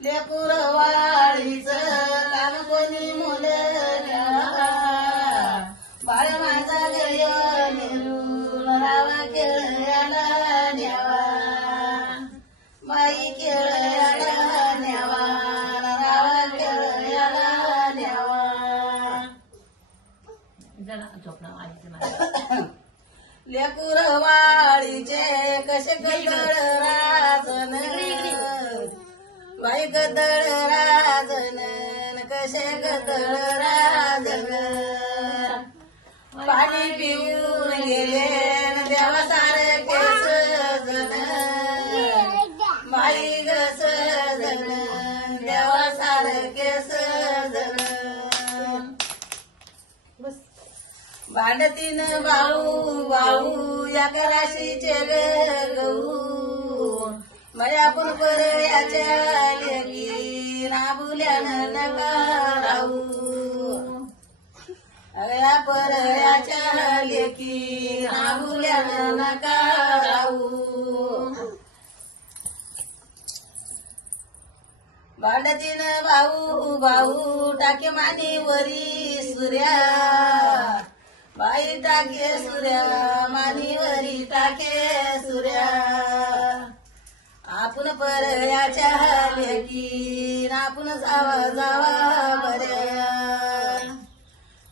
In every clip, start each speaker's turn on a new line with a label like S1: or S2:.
S1: लेकूर वाळीच काम कोणी मुलं बाळ माझा गय निरून रावा खेळायला न्यावा. खेळायला न्यावा. रावा खेळायला न्यावा. लेकूर वाळीचे कसे गदळ राजन बाई गदळ राजन कसे गदळ राजन. पाणी पिऊन गेले न देवा सारखे सजन बाई ग सजन देवा सारखे सजन भांडतीन भाऊ भाऊ या कराशीचे गऊ मया पण परयाच्या लेकी राबुल्यानं नका राहू. अगया परयाच्या लेकी राबुल्यानं नका राहू. भाडतीन भाऊ भाऊ टाके मानी वरी सूर्या बाई टाके सूर्या मानीवरी टाके सूर्या आपण परयाच्या लेकी आपण जावा जावा बऱ्या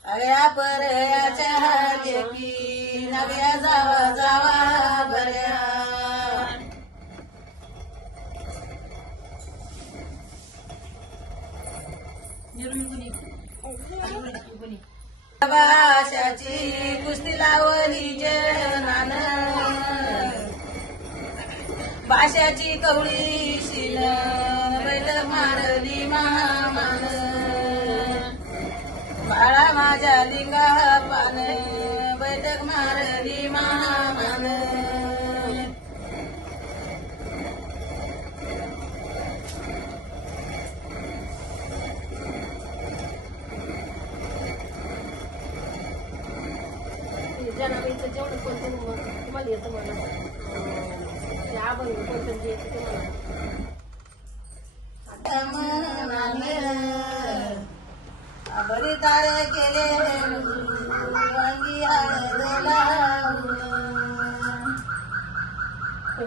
S1: अगया परयाच्या लेकी नगया जावा जावा बऱ्या भाषाची कुस्ती लावली जनान पाशाची कवळी शिल बैल मारली महामान बाळा माझ्या लिंगा पान बैठक मारली महामान
S2: जनाबाईचं जेवढं कोणतं तुम्हाला येतं म्हणा. ते आभार कोणतं जे ते म्हणा
S1: केले वांगी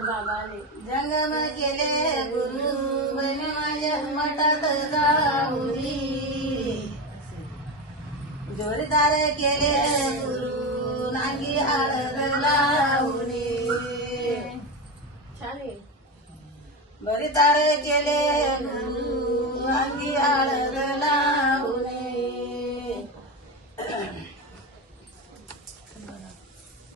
S2: बाबा
S1: जंगम केले गुरु बहिणी माझ्या मठात जाऊरी जोरदार केले गुरु नांगी हळद
S2: चालेल
S1: बरी तारे गेले अंगी आळगला.